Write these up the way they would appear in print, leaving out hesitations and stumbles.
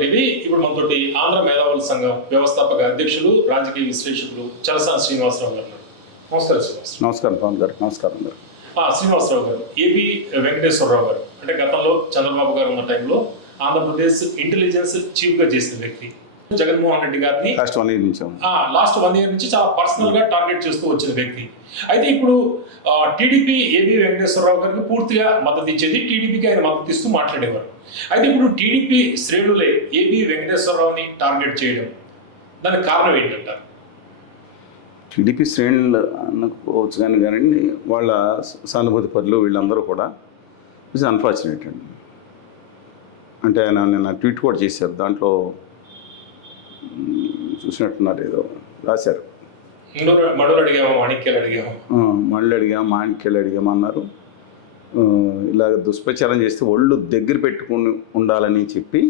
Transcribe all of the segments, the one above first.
TV ఇప్పుడు మనతోటి ఆంధ్ర మేధావుల సంఘం వ్యవస్థాపక అధ్యక్షులు రాజకీయ విశ్లేషకులు చలసాని శ్రీనివాసరావు గారు. నమస్కారం శ్రీనివాసరావు. నమస్కారం పవన్ గారు. నమస్కారం గారు. శ్రీనివాసరావు గారు, ఏపీ వెంకటేశ్వరరావు గారు అంటే గతంలో చంద్రబాబు గారు ఉన్న టైంలో ఆంధ్రప్రదేశ్ ఇంటెలిజెన్స్ చీఫ్ గా చేసిన వ్యక్తి. జగన్మోహన్ రెడ్డి గారిని లాస్ట్ 1 year నుంచి చాలా పర్సనల్ గా టార్గెట్ చేస్తూ వచ్చిన వ్యక్తి. అయితే ఇప్పుడు టీడీపీ ఏబీ వెంకటేశ్వరరావు గారికి పూర్తిగా మద్దతు ఇచ్చేది, టీడీపీకి ఆయన మద్దతు ఇస్తూ మాట్లాడేవారు. అయితే ఇప్పుడు టీడీపీ శ్రేణులే ఏబీ వెంకటేశ్వరరావుని టార్గెట్ చేయడం, దానికి కారణం ఏంటంటారు? టీడీపీ శ్రేణులు అనుకోవచ్చు కానీ వాళ్ళ సానుభూతి పరులు వీళ్ళందరూ కూడా ఇట్స్ అన్ఫార్చునేట్ అండి. అంటే ఆయన నిన్న ట్వీట్ కూడా చేశారు, దాంట్లో చూసినట్టున్నారు, ఏదో రాశారు, మడులు అడిగాము మాణిక్యాలు అడిగామన్నారు. ఇలాగ దుష్ప్రచారం చేస్తే ఒళ్ళు దగ్గర పెట్టుకుని ఉండాలని చెప్పి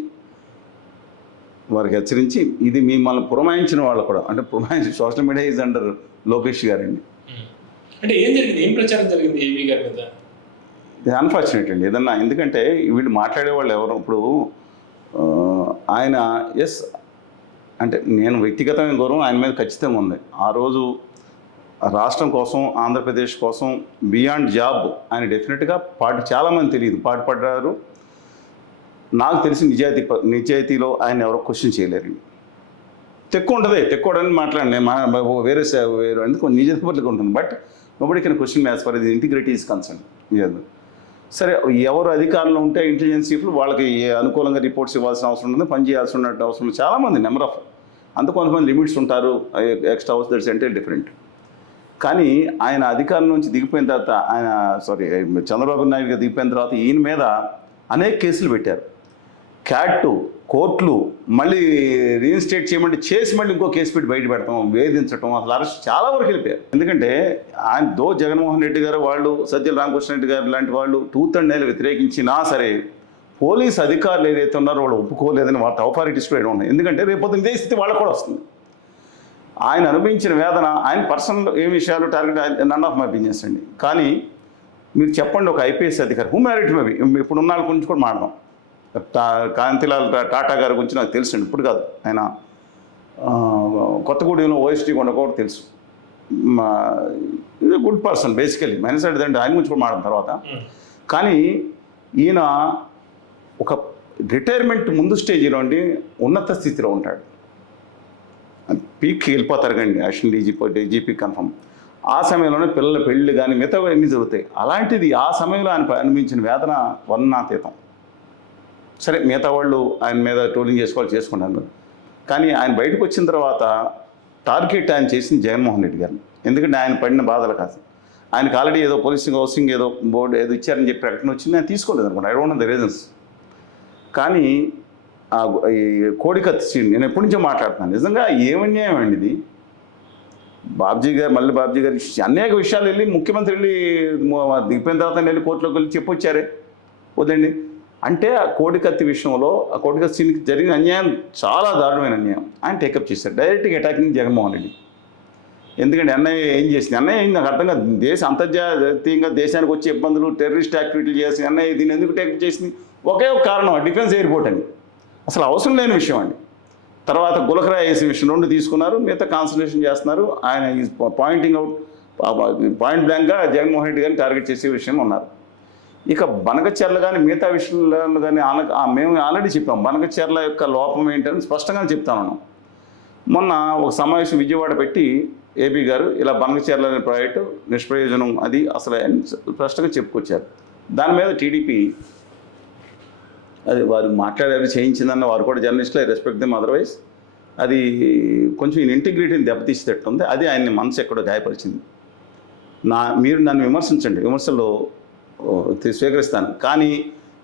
వారికి హెచ్చరించి, ఇది మిమ్మల్ని పురమాయించిన వాళ్ళు కూడా, అంటే పురమాయించి social media is under Lokesh గారండి. అంటే ఏం జరిగింది, ఏం ప్రచారం జరిగింది ఏబీ గారి మీద? ఇది అన్ఫార్చునేట్ అండి ఏదన్నా. ఎందుకంటే వీళ్ళు మాట్లాడేవాళ్ళు ఎవరు, ఇప్పుడు ఆయన ఎస్ అంటే నేను వ్యక్తిగతమైన గౌరవం ఆయన మీద ఖచ్చితంగా ఉంది. ఆ రోజు రాష్ట్రం కోసం, ఆంధ్రప్రదేశ్ కోసం బియాండ్ జాబ్ ఆయన డెఫినెట్గా చాలామంది తెలియదు పాటుపడ్డారు. నాకు తెలిసి నిజాయితీలో ఆయన ఎవరో క్వశ్చన్ చేయలేరండి. తెక్కోడని మాట్లాడండి, వేరే ఎందుకు నిజాయితీగా ఉంటుంది. But nobody can question as for the integrity is concern. సరే, ఎవరు అధికారంలో ఉంటే ఇంటెలిజెన్స్ చీఫ్లు వాళ్ళకి అనుకూలంగా రిపోర్ట్స్ ఇవ్వాల్సిన అవసరం ఉంటుంది, పని చేయాల్సి ఉన్నట్టు అవసరం ఉంది. చాలామంది నెంబర్ ఆఫ్ కొంతమంది లిమిట్స్ ఉంటారు, extra house that's entire different. కానీ ఆయన అధికారం నుంచి దిగిపోయిన తర్వాత చంద్రబాబు నాయుడుగా దిగిపోయిన తర్వాత ఈయన మీద అనేక కేసులు పెట్టారు. క్యాట్, కోర్టులు మళ్ళీ రీఇన్స్టేట్ చేయమంటే చేసి మళ్ళీ ఇంకో కేసు పెట్టి బయట పెడతాం, వేధించడం, అసలు అరెస్ట్ చాలా వరకు వెళ్ళిపోయారు. ఎందుకంటే ఆయన జగన్మోహన్ రెడ్డి గారు వాళ్ళు, సజ్జల రామకృష్ణ రెడ్డి గారు లాంటి వాళ్ళు టూత్ అండ్ నైల్ వ్యతిరేకించినా సరే పోలీస్ అధికారులు ఏదైతే ఉన్నారో వాళ్ళు ఒప్పుకోలేదని వాళ్ళ అథారిటీస్ కూడా ఉన్నాయి. ఎందుకంటే రేపొద్దున ఇదే స్థితి వాళ్ళకు కూడా వస్తుంది. ఆయన అనుభవించిన వేదన, ఆయన పర్సనల్ ఏ విషయాలు target none of my business అండి. కానీ మీరు చెప్పండి, ఒక ఐపీఎస్ అధికారి హూ మ్యారిట్ మేబీ ఇప్పుడున్న వాళ్ళ గురించి కూడా మాట్లాడదాం. కాంతిలాల్ టాటా గారి గురించి నాకు తెలుసు అండి, ఇప్పుడు కాదు, ఆయన కొత్తగూడెంలో ఓఎస్టీ కొండ కూడా తెలుసు. గుడ్ పర్సన్ బేసికలీ, మైనస్ అంటే ఆయన గురించి కూడా మాట్లాడిన తర్వాత. కానీ ఈయన ఒక రిటైర్మెంట్ ముందు స్టేజీలో అండి ఉన్నత స్థితిలో ఉంటాడు. పీక్కి వెళ్ళిపోతారు కండి, అసిస్టెంట్ డీజీపీ కన్ఫర్మ్. ఆ సమయంలోనే పిల్లల పెళ్ళి కానీ మిగతా ఎన్ని జరుగుతాయి. అలాంటిది ఆ సమయంలో ఆయన అనిపించిన వేదన వర్ణాతీతం. సరే, మిగతా వాళ్ళు ఆయన మీద ట్రోలింగ్ చేసుకుంటారు. కానీ ఆయన బయటకు వచ్చిన తర్వాత టార్గెట్ ఆయన చేసింది జగన్మోహన్ రెడ్డి గారిని. ఎందుకంటే ఆయన పడిన బాధలు కాదు. ఆయనకు ఆల్రెడీ ఏదో పోలీసింగ్ హౌసింగ్ ఏదో బోర్డు ఏదో ఇచ్చారని చెప్పి ప్రకటన వచ్చింది, ఆయన తీసుకోలేదు అనుకోండి. I don't know the reasons. కానీ ఈ కోడికత్తి సీన్ నేను ఎప్పటి నుంచో మాట్లాడుతున్నాను. నిజంగా ఏమన్యాయం అండి ఇది. బాబ్జీ గారి అనేక విషయాలు వెళ్ళి ముఖ్యమంత్రి వెళ్ళి దిగిపోయిన తర్వాత వెళ్ళి కోర్టులోకి వెళ్ళి చెప్పొచ్చారే వద్దండి. అంటే ఆ కోడికత్తి విషయంలో, ఆ కోడికత్తి సీన్కి జరిగిన అన్యాయం చాలా దారుణమైన అన్యాయం ఆయన టేకప్ చేశారు. డైరెక్ట్గా అటాకింగ్ జగన్మోహన్ రెడ్డి. ఎందుకంటే అన్నయ్య ఏం చేసింది, అన్నయ్య ఏంది నాకు అర్థం కాదు. అంతర్జాతీయంగా దేశానికి వచ్చే ఇబ్బందులు, టెర్రరిస్ట్ యాక్టివిటీలు చేసి అన్నయ్య దీన్ని ఎందుకు టేకప్ చేసింది? ఒకే ఒక కారణం, డిఫెన్స్ ఎయిర్పోర్ట్ అని. అసలు అవసరం లేని విషయం అండి. తర్వాత గులకరాయి వేసిన విషయం 2 తీసుకున్నారు, మిగతా కాన్సన్ట్రేషన్ చేస్తున్నారు. ఆయన ఈజ్ పాయింటింగ్ అవుట్, పాయింట్ బ్లాంక్గా జగన్మోహన్ రెడ్డి గారిని టార్గెట్ చేసే విషయం ఉన్నారు. ఇక బనకచెర్ల కానీ మిగతా విషయంలో కానీ మేము ఆల్రెడీ చెప్పాం. బనకచెర్ల యొక్క లోపం ఏంటని స్పష్టంగా చెప్తాను. మొన్న ఒక సమావేశం విజయవాడ పెట్టి ఏపీ గారు ఇలా బనకచెర్ల అనే ప్రాజెక్టు నిష్ప్రయోజనం అది అసలు స్పష్టంగా చెప్పుకొచ్చారు. దాని మీద టీడీపీ అది వారు మాట్లాడారు, చేయించిందన్న వారు కూడా జర్నలిస్టులు, ఐ రెస్పెక్ట్ దెమ్. అదర్వైజ్ అది కొంచెం ఈయన ఇంటిగ్రిటీని దెబ్బతీసేటట్టుంది. అది ఆయన్ని మనసు ఎక్కడో గాయపరిచింది. మీరు నన్ను విమర్శించండి, విమర్శలు స్వీకరిస్తాను. కానీ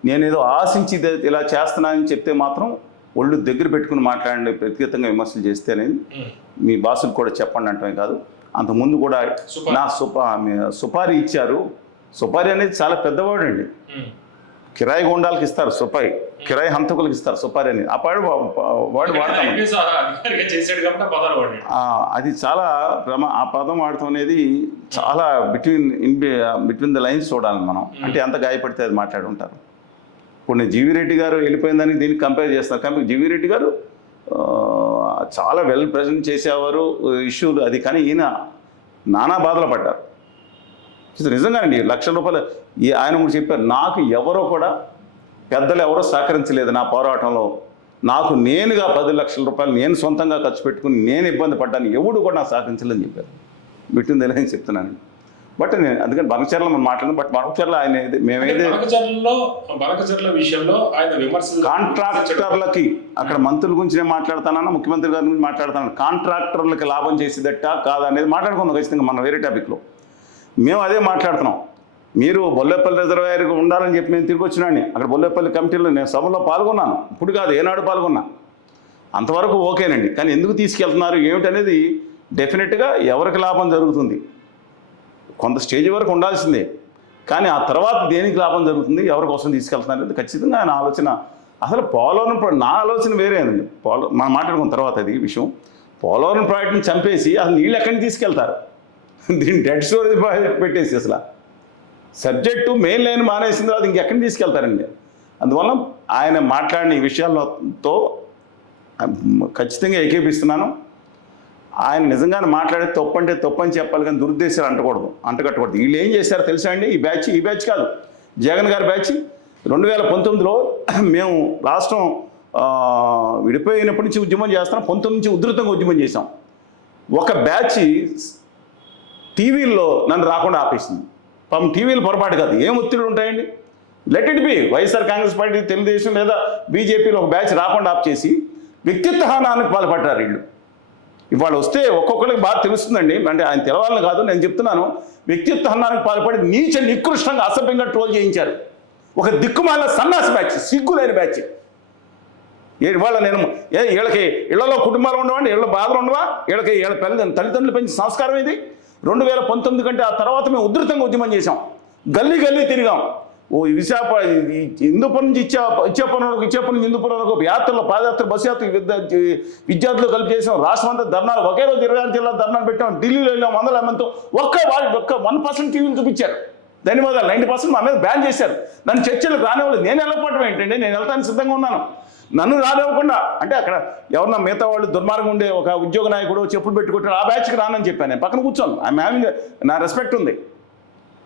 నేనేదో ఆశించి ఇలా చేస్తున్నానని చెప్తే మాత్రం ఒళ్ళు దగ్గర పెట్టుకుని మాట్లాడండి. వ్యక్తిగతంగా విమర్శలు చేస్తేనే మీ బాసుకు కూడా చెప్పండి అంటమే కాదు. అంతకుముందు కూడా నా సుపారీ ఇచ్చారు. సుపారీ అనేది చాలా పెద్దవాడు అండి. కిరాయి గోండాలకు ఇస్తారు సుపారీ, కిరాయి హంతకులకు ఇస్తారు సుపారీ అనేది. ఆ వాడు వాడతాం, అది చాలా ఆ పదం వాడటం అనేది చాలా బిట్వీన్ ద లైన్స్ చూడాలి మనం. అంటే ఎంత గాయపడితే అది మాట్లాడి ఉంటారు. ఇప్పుడు నేను జీవీ రెడ్డి గారు వెళ్ళిపోయిన దానికి దీనికి కంపేర్ చేస్తాను. కానీ జీవీ రెడ్డి గారు చాలా వెల్ ప్రజెంట్ చేసేవారు ఇష్యూలు అది. కానీ ఈయన నానా బాధలు పడ్డారు. నిజంగానండి ₹1,00,000 ఆయన కూడా చెప్పారు, నాకు ఎవరో కూడా పెద్దలు ఎవరో సహకరించలేదు నా పోరాటంలో. నాకు నేనుగా ₹10 లక్షల నేను సొంతంగా ఖర్చు పెట్టుకుని నేను ఇబ్బంది పడ్డాను, ఎవడు కూడా నాకు సహకరించలేదని చెప్పారు. బిట్టింది ఎలా అని చెప్తున్నాను. బట్ నేను అందుకని బనకచర్ల మనం మాట్లాడడం. బట్ బనకచర్ల ఆయన మేమేది బనకచర్ల విషయంలో ఆయన విమర్శలు కాంట్రాక్టర్లకి అక్కడ మంత్రుల గురించి నేను మాట్లాడుతానన్నా, ముఖ్యమంత్రి గారి గురించి మాట్లాడుతాను. కాంట్రాక్టర్లకి లాభం చేసేదట్ట కాదా అనేది మాట్లాడుకుందాం ఖచ్చితంగా మన వేరే టాపిక్లో. మేము అదే మాట్లాడుతున్నాం. మీరు బొల్లేపల్లి రిజర్వాయర్కి ఉండాలని చెప్పి నేను తిరిగి వచ్చినాన్ని. అక్కడ బొల్లేపల్లి కమిటీలో నేను సభలో పాల్గొన్నాను. ఇప్పుడు కాదు, ఏనాడు పాల్గొన్నా. అంతవరకు ఓకేనండి. కానీ ఎందుకు తీసుకెళ్తున్నారు ఏమిటనేది డెఫినెట్గా ఎవరికి లాభం జరుగుతుంది, కొంత స్టేజ్ వరకు ఉండాల్సిందే. కానీ ఆ తర్వాత దేనికి లాభం జరుగుతుంది, ఎవరి కోసం తీసుకెళ్తున్నారు అనేది ఖచ్చితంగా ఆయన ఆలోచన. అసలు పోలవరం నా ఆలోచన వేరే అండి. మనం మాట్లాడుకున్న తర్వాత అది విషయం. పోలవరం ప్రాజెక్టుని చంపేసి అసలు నీళ్ళు ఎక్కడికి తీసుకెళ్తారు, దీన్ని డెడ్ స్టోరేజ్ పెట్టేసి అసలు సబ్జెక్టు మెయిన్ లైన్ మానేసిన తర్వాత ఇంకెక్కడికి తీసుకెళ్తారండి. అందువల్ల ఆయన మాట్లాడిన ఈ విషయాలతో ఖచ్చితంగా ఏకీపిస్తున్నాను. ఆయన నిజంగానే మాట్లాడే తప్పు అంటే తప్పు అని చెప్పాలి, కానీ దురుద్దేశాలు అంటకట్టకూడదు. వీళ్ళు ఏం చేశారో తెలుసా అండి? ఈ బ్యాచ్ కాదు, జగన్ గారి బ్యాచ్ 2019లో మేము రాష్ట్రం విడిపోయినప్పటి నుంచి ఉద్యమం చేస్తున్నాం. 19 నుంచి ఉధృతంగా ఉద్యమం చేశాం. ఒక బ్యాచ్ టీవీల్లో నన్ను రాకుండా ఆపేసింది. పాపం టీవీలు పొరపాటు కాదు, ఏం ఒత్తిడి ఉంటాయండి. Let it be. YSR Congress party, Telugu Desam లేదా బీజేపీలో ఒక బ్యాచ్ రాకుండా ఆప్ చేసి వ్యక్తిత్వ హననానికి పాల్పడ్డారు వీళ్ళు. ఇవాళ వస్తే ఒక్కొక్కరికి బాగా తెలుస్తుందండి. అంటే ఆయన తెలవాలని కాదు, నేను చెప్తున్నాను. వ్యక్తిత్వ హననానికి పాల్పడి నీచ నికృష్టంగా అసభ్యంగా ట్రోల్ చేయించారు. ఒక దిక్కుమాల సన్నాసి బ్యాచ్, సిగ్గులేని బ్యాచ్. ఇవాళ నేను వీళ్ళకి ఇళ్లలో కుటుంబాలు ఉండవండి, ఇళ్ళ బాధలు ఉండవా? వీళ్ళకి వీళ్ళ తల్లిదండ్రులు పెంచిన సంస్కారం ఇది. 2019 కంటే ఆ తర్వాత మేము ఉధృతంగా ఉద్యమం చేశాం, గల్లీ తిరిగాం. హిందూపురం నుంచి ఇచ్చేపురం నుంచి హిందూపురం వరకు యాత్రలో, పాదయాత్ర, బస్సు యాత్ర, విద్యార్థులు కలిపి చేసాం. రాష్ట్రం అంతా ధర్నాలు, ఒకే రోజు 26 జిల్లా ధర్నాలు పెట్టాం. ఢిల్లీలో వెళ్ళాం 100 మందితో. ఒక్క 1% టీవీలు చూపించారు. ధన్యవాదాలు. 90% మా మీద బ్యాన్ చేశారు. నన్ను చర్చలకు రానివ్వలేదు. నేను వెళ్ళకపోవడం ఏంటంటే, నేను వెళ్తానికి సిద్ధంగా ఉన్నాను. నన్ను రానివ్వకుండా అంటే అక్కడ ఎవరన్నా మిగతా వాళ్ళు దుర్మార్గం ఉండే ఒక ఉద్యోగ నాయకుడు చెప్పులు పెట్టుకుంటాడు, ఆ బ్యాచ్కి రానని చెప్పాను. నేను పక్కన కూర్చోను. నా రెస్పెక్ట్ ఉంది.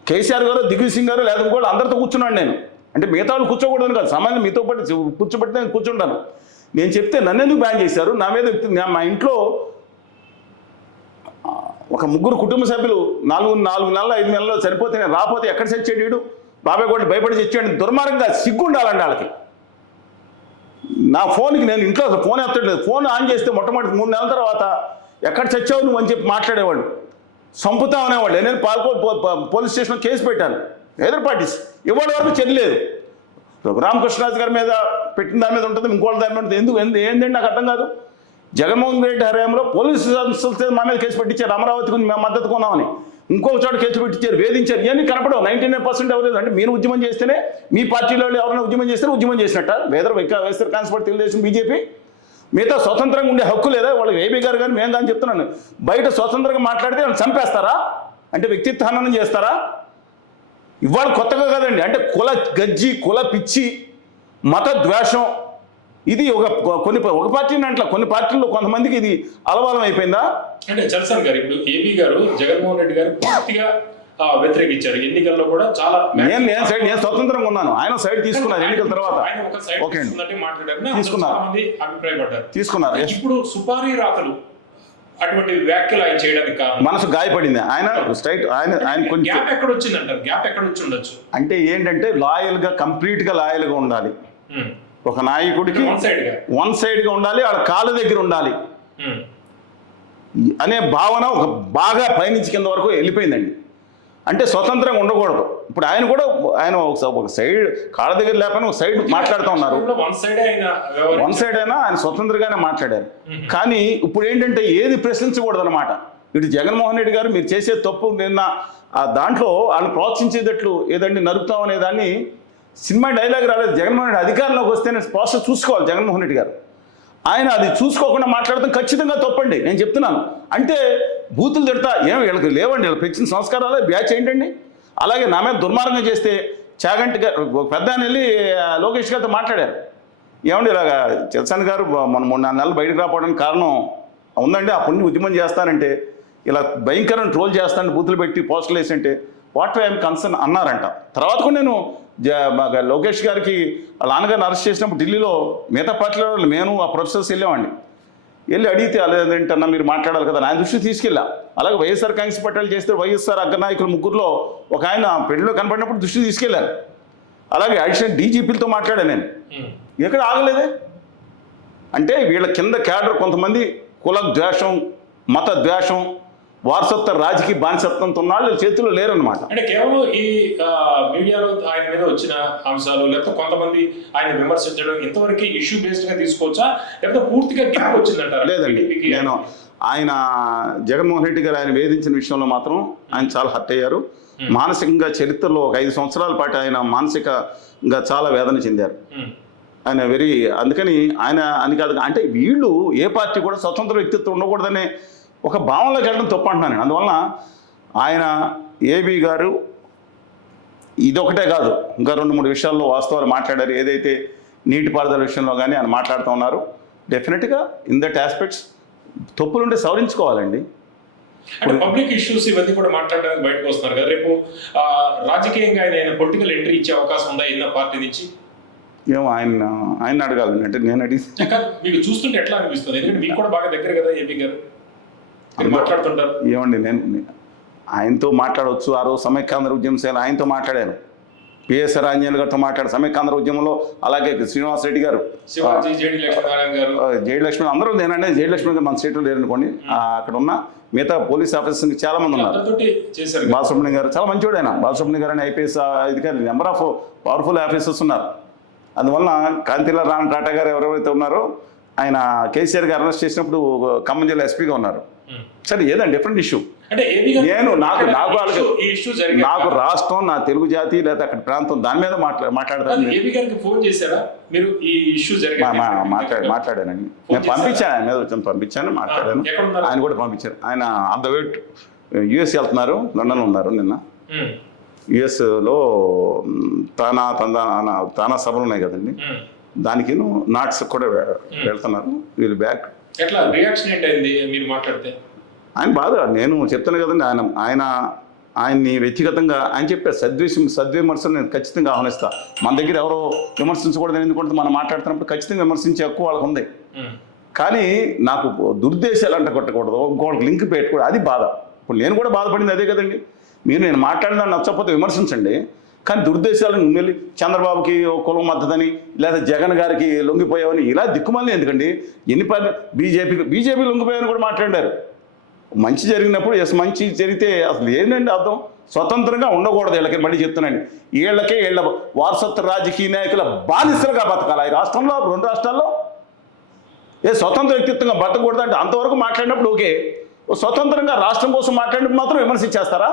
కేసీఆర్ గారు, దిగ్విజయ్ సింగ్ గారు లేదా ఇంకోళ్ళు అందరితో కూర్చున్నాను నేను. అంటే మిగతా వాళ్ళు కూర్చోకూడదని కాదు, సామాన్యం మీతో పాటు కూర్చోబెట్టి నేను కూర్చుంటాను. నేను చెప్తే నన్ను ఎందుకు బ్యాన్ చేశారు? నా మీద మా ఇంట్లో ఒక 3 కుటుంబ సభ్యులు 4 నెలలు 5 నెలల్లో చనిపోతే నేను రాకపోతే ఎక్కడ చచ్చాడు వీడు? బాబాయ్ కూడా భయపడి చచ్చాడు. దుర్మార్గంగా సిగ్గుండాలండి వాళ్ళకి. నా ఫోన్కి నేను ఇంట్లో ఫోన్ ఎత్తట్లేదు. ఫోన్ ఆన్ చేస్తే మొట్టమొదటి 3 నెలల తర్వాత ఎక్కడ చచ్చావు నువ్వు అని చెప్పి మాట్లాడేవాళ్ళు, చంపుతాం అనేవాళ్ళు. నేను పోలీస్ స్టేషన్లో కేసు పెట్టాను. ఎదురు పార్టీస్ ఇవాళ వరకు చెల్లలేదు. రామకృష్ణరాజు గారి మీద పెట్టిన దాని మీద ఉంటుంది, ఇంకోటి దాని మీద ఉంటుంది. ఏంటంటే నాకు అర్థం కాదు. జగన్మోహన్ రెడ్డి హయాంలో పోలీసు సంస్థలు మా మీద కేసు పెట్టించారు, అమరావతికి మేము మద్దతు కొన్నామని. ఇంకొక చోట కేసు పెట్టించారు, వేధించారు. ఇవన్నీ కనపడవు. 99% ఎవరు అంటే మీరు ఉద్యమం చేస్తేనే, మీ పార్టీలో ఎవరైనా ఉద్యమం చేస్తే ఉద్యమం చేసినట్ట. వైఎస్ఆర్ కాంగ్రెస్ పార్టీ, తెలుగుదేశం, బీజేపీ మిగతా స్వతంత్రంగా ఉండే హక్కు లేదా వాళ్ళకి? ఏబీ గారు కానీ మేము కానీ చెప్తున్నాను, బయట స్వతంత్రంగా మాట్లాడితే వాళ్ళు చంపేస్తారా? అంటే వ్యక్తిత్వ హననం చేస్తారా? ఇవాళ కొత్తగా కదండి. అంటే కుల గజ్జి, కుల పిచ్చి, మత ద్వేషం, ఇది ఒక పార్టీని అట్లా కొన్ని పార్టీల్లో కొంతమందికి ఇది అలవాలం అయిపోయిందా? అంటే చలసాని గారు, ఇప్పుడు ఏబీ గారు జగన్మోహన్ రెడ్డి గారు పూర్తిగా వ్యతిరేకించారు. ఎన్నికల్లో కూడా చాలా నేను స్వతంత్రంగా ఉన్నాను, ఆయన సైడ్ తీసుకున్నారు. ఎన్నికల తర్వాత తీసుకున్నారు. ఇప్పుడు సుపారీ రాతలు అటువంటి వ్యాఖ్యలు ఆయన చేయడానికి కారణం మనసు గాయపడింది. ఆయన స్ట్రైట్ ఆయన కొంచెం గ్యాప్ ఎక్కడ వచ్చిందంటారు? గ్యాప్ ఎక్కడ వచ్చి ఉండొచ్చు అంటే ఏంటంటే లాయల్గా, కంప్లీట్గా లాయల్గా ఉండాలి. ఒక నాయకుడికి వన్ సైడ్గా ఉండాలి, వాళ్ళ కాళ్ళ దగ్గర ఉండాలి అనే భావన ఒక బాగా పైనుంచి కింద వరకు వెళ్ళిపోయిందండి. అంటే స్వతంత్రంగా ఉండకూడదు. ఇప్పుడు ఆయన కూడా ఒక సైడ్ కాళ్ళ దగ్గర లేకపోయినా ఒక సైడ్ మాట్లాడుతూ ఉన్నారు. వన్ సైడ్ అయినా ఆయన స్వతంత్రంగానే మాట్లాడారు. కానీ ఇప్పుడు ఏంటంటే ఏది ప్రశ్నించకూడదు అనమాట. ఇటు జగన్మోహన్ రెడ్డి గారు మీరు చేసే తప్పు నిన్న దాంట్లో వాళ్ళు ప్రోత్సహించేటట్లు ఏదండి నరుకుతాం అనే దాన్ని సినిమా డైలాగ్ రాలేదు. జగన్మోహన్ రెడ్డి అధికారంలోకి వస్తేనే ప్రాసెస్ చూసుకోవాలి జగన్మోహన్ రెడ్డి గారు. ఆయన అది చూసుకోకుండా మాట్లాడటం ఖచ్చితంగా తప్పండి, నేను చెప్తున్నాను. అంటే బూతులు తిడతా వీళ్ళకి లేవండి, వీళ్ళకి పెంచిన సంస్కారాలే బ్యాచ్ ఏంటండి. అలాగే నా మీద దుర్మార్గం చేస్తే చాగంటి గారు ఒక పెద్ద ఆయన వెళ్ళి లోకేష్ గారితో మాట్లాడారు. ఏమండి ఇలాగా చిలసాని గారు మన 3-4 నెలలు బయటకు రాకపోవడానికి కారణం ఉందండి, ఆ పుణ్య ఉద్యమం చేస్తానంటే ఇలా భయంకరమైన ట్రోల్ చేస్తాను, బూతులు పెట్టి పోస్టులు వేసింటే వాట్ ఐఎమ్ కన్సర్న్ అన్నారంట. తర్వాత కూడా నేను లోకేష్ గారికి వాళ్ళ నాన్నగారిని అరెస్ట్ చేసినప్పుడు ఢిల్లీలో మిగతా పార్టీలో నేను ఆ ప్రొఫెసర్స్ వెళ్ళామండి. వెళ్ళి అడిగితే అదేంటన్నా మీరు మాట్లాడాలి కదా, ఆయన దృష్టి తీసుకెళ్ళా. అలాగే వైఎస్ఆర్ కాంగ్రెస్ పార్టీలు చేస్తే వైఎస్ఆర్ అగ్రనాయకులు ముగ్గురులో ఒక ఆయన పెళ్లిలో కనపడినప్పుడు దృష్టి తీసుకెళ్ళాను. అలాగే అడిషనల్ డీజీపీలతో మాట్లాడాను నేను, ఎక్కడ ఆగలేదే. అంటే వీళ్ళ కింద క్యాడర్ కొంతమంది కుల ద్వేషం, మత ద్వేషం, వారసత్వ రాజకీయ బానిసత్వంతో వాళ్ళు చేతుల్లో లేరనమాట. అంటే కేవలం ఈ మీడియాలో ఆయన మీద వచ్చిన అంశాలు లేకపోతే కొంతమంది ఆయన విమర్శించడం ఇంతవరకు ఇష్యూ బేస్డ్ గా తీసుకోవచ్చా, లేకపోతే పూర్తిగా గ్యాప్ వచ్చిందంటారా? లేదండి, నేను ఆయన జగన్మోహన్ రెడ్డి గారు ఆయన వేధించిన విషయంలో మాత్రం ఆయన చాలా హర్ట్ అయ్యారు. మానసికంగా చరిత్రలో ఒక 5 సంవత్సరాల పాటు ఆయన మానసికంగా చాలా వేదన చెందారు. ఆయన అందుకని ఆయన అని కాదు, అంటే వీళ్ళు ఏ పార్టీ కూడా స్వతంత్ర వ్యక్తిత్వం ఉండకూడదనే ఒక భావనలోకి వెళ్ళడం తప్పు అంటున్నాను నేను. అందువలన ఆయన ఏబీ గారు ఇదొకటే కాదు, ఇంకా 2-3 విషయాల్లో వాస్తవాలు మాట్లాడారు. ఏదైతే నీటిపారుదల విషయంలో కానీ ఆయన మాట్లాడుతూ ఉన్నారు. డెఫినెట్గా ఇన్ దట్ ఆస్పెక్ట్స్ తప్పులుంటే సవరించుకోవాలండి. అంటే పబ్లిక్ ఇష్యూస్ ఇవన్నీ కూడా మాట్లాడడానికి బయటకు వస్తున్నారు కదా, రేపు రాజకీయంగా ఆయన పొలిటికల్ ఎంట్రీ ఇచ్చే అవకాశం ఉందా ఏదైనా పార్టీ నుంచి? ఏమో ఆయన అడగాలండి, అంటే నేను అడిగి మీకు చూస్తుంటే ఎట్లా అనిపిస్తుంది? ఎందుకంటే మీకు కూడా బాగా దగ్గర కదా ఏబీ గారు, మాట్లాడుతుంటారు. ఏమండి నేను ఆయనతో మాట్లాడవచ్చు. ఆ రోజు సమైక్యాంధ్ర ఉద్యమ సేన ఆయనతో మాట్లాడాను. పిఎస్ఆర్ ఆంజనేయులు గారితో మాట్లాడారు సమైక్యాంధ్ర ఉద్యమంలో. అలాగే శ్రీనివాసరెడ్డి గారు, జేడి లక్ష్మణ్ అందరూ నేనండి. జేడి లక్ష్మణ్ గారు మన స్టేట్లో లేరనుకోండి, అక్కడ ఉన్న మిగతా పోలీస్ ఆఫీసర్స్ చాలా మంది ఉన్నారు. బాలసుబ్రహ్మణ్యం గారు చాలా మంచివాడు. ఆయన బాలసుబ్రహ్మణ్యం గారు అని ఐపీఎస్ అధికారులు నెంబర్ ఆఫ్ పవర్ఫుల్ ఆఫీసర్స్ ఉన్నారు. అందువల్ల కాంతిలా రామ్ టాటా గారు ఎవరెవరైతే ఉన్నారో ఆయన కేసీఆర్ గారు అరెస్ట్ చేసినప్పుడు ఖమ్మం జిల్లా ఎస్పీగా ఉన్నారు. సరే ఏదండి డిఫరెంట్ ఇష్యూ. నేను నాకు రాష్ట్రం, నా తెలుగు జాతి లేదా అక్కడ ప్రాంతం దాని మీద మాట్లాడతాను. మాట్లాడానండి, నేను పంపించాను, ఆయన మీద వచ్చి పంపించాను, మాట్లాడాను. ఆయన కూడా పంపించారు. ఆయన ఆన్ ద వే యుఎస్ వెళ్తున్నారు, లండన్ ఉన్నారు. నిన్న యుఎస్లో తానా సభలు ఉన్నాయి కదండి, దానికి నాట్స్ కూడా వెళ్తున్నారు. వీళ్ళు బ్యాక్. ఎట్లా రియాక్షన్ ఏంటైంది మీరు మాట్లాడితే? ఆయన బాధ నేను చెప్తాను కదండి. ఆయన్ని వ్యక్తిగతంగా ఆయన చెప్పారు సద్విమర్శను నేను ఖచ్చితంగా ఆహ్వానిస్తాను. మన దగ్గర ఎవరో విమర్శించకూడదు, ఎందుకంటే మనం మాట్లాడుతున్నప్పుడు ఖచ్చితంగా విమర్శించే హక్కు వాళ్ళకు ఉంది. కానీ నాకు దుర్దేశాలు అంట కొట్టకూడదు, ఇంకోళ్ళకి లింక్ పెట్టకూడదు, అది బాధ. ఇప్పుడు నేను కూడా బాధపడింది అదే కదండి. నేను మాట్లాడిన నచ్చకపోతే విమర్శించండి, కానీ దుర్దేశాలను వెళ్ళి చంద్రబాబుకి కులం మద్దతని లేదా జగన్ గారికి లొంగిపోయావని ఇలా దిక్కుమాలి ఎందుకండి. ఎన్ని పార్టీ బీజేపీ లొంగిపోయావని కూడా మాట్లాడారు. మంచి జరిగినప్పుడు మంచి జరిగితే అసలు ఏంటండి అర్థం? స్వతంత్రంగా ఉండకూడదు వీళ్ళకి. మళ్ళీ చెప్తున్నాండి, వీళ్ళ వారసత్వ రాజకీయ నాయకుల బానిసలుగా బతకాలి. ఈ రాష్ట్రంలో 2 రాష్ట్రాల్లో స్వతంత్ర వ్యక్తిత్వంగా బతకూడదు అంటే అంతవరకు మాట్లాడినప్పుడు ఓకే. స్వతంత్రంగా రాష్ట్రం కోసం మాట్లాడినప్పుడు మాత్రం విమర్శించేస్తారా?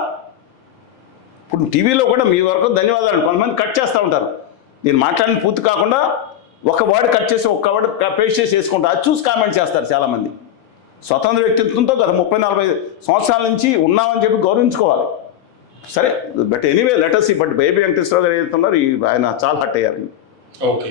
ఇప్పుడు టీవీలో కూడా మీ వరకు ధన్యవాదాలు కొంతమంది కట్ చేస్తూ ఉంటారు. నేను మాట్లాడిన పూర్తి కాకుండా ఒక వర్డ్ కట్ చేసి ఒక్క వర్డ్ పేస్ట్ చేసి వేసుకుంటారు. అది చూసి కామెంట్ చేస్తారు చాలామంది. స్వతంత్ర వ్యక్తిత్వంతో గత 30-40 సంవత్సరాల నుంచి ఉన్నామని చెప్పి గౌరవించుకోవాలి. సరే, but anyway let us see. But baby Venkateswara గారు ఏదైతే ఉన్నారో ఆయన చాలా హట్ అయ్యారు. ఓకే.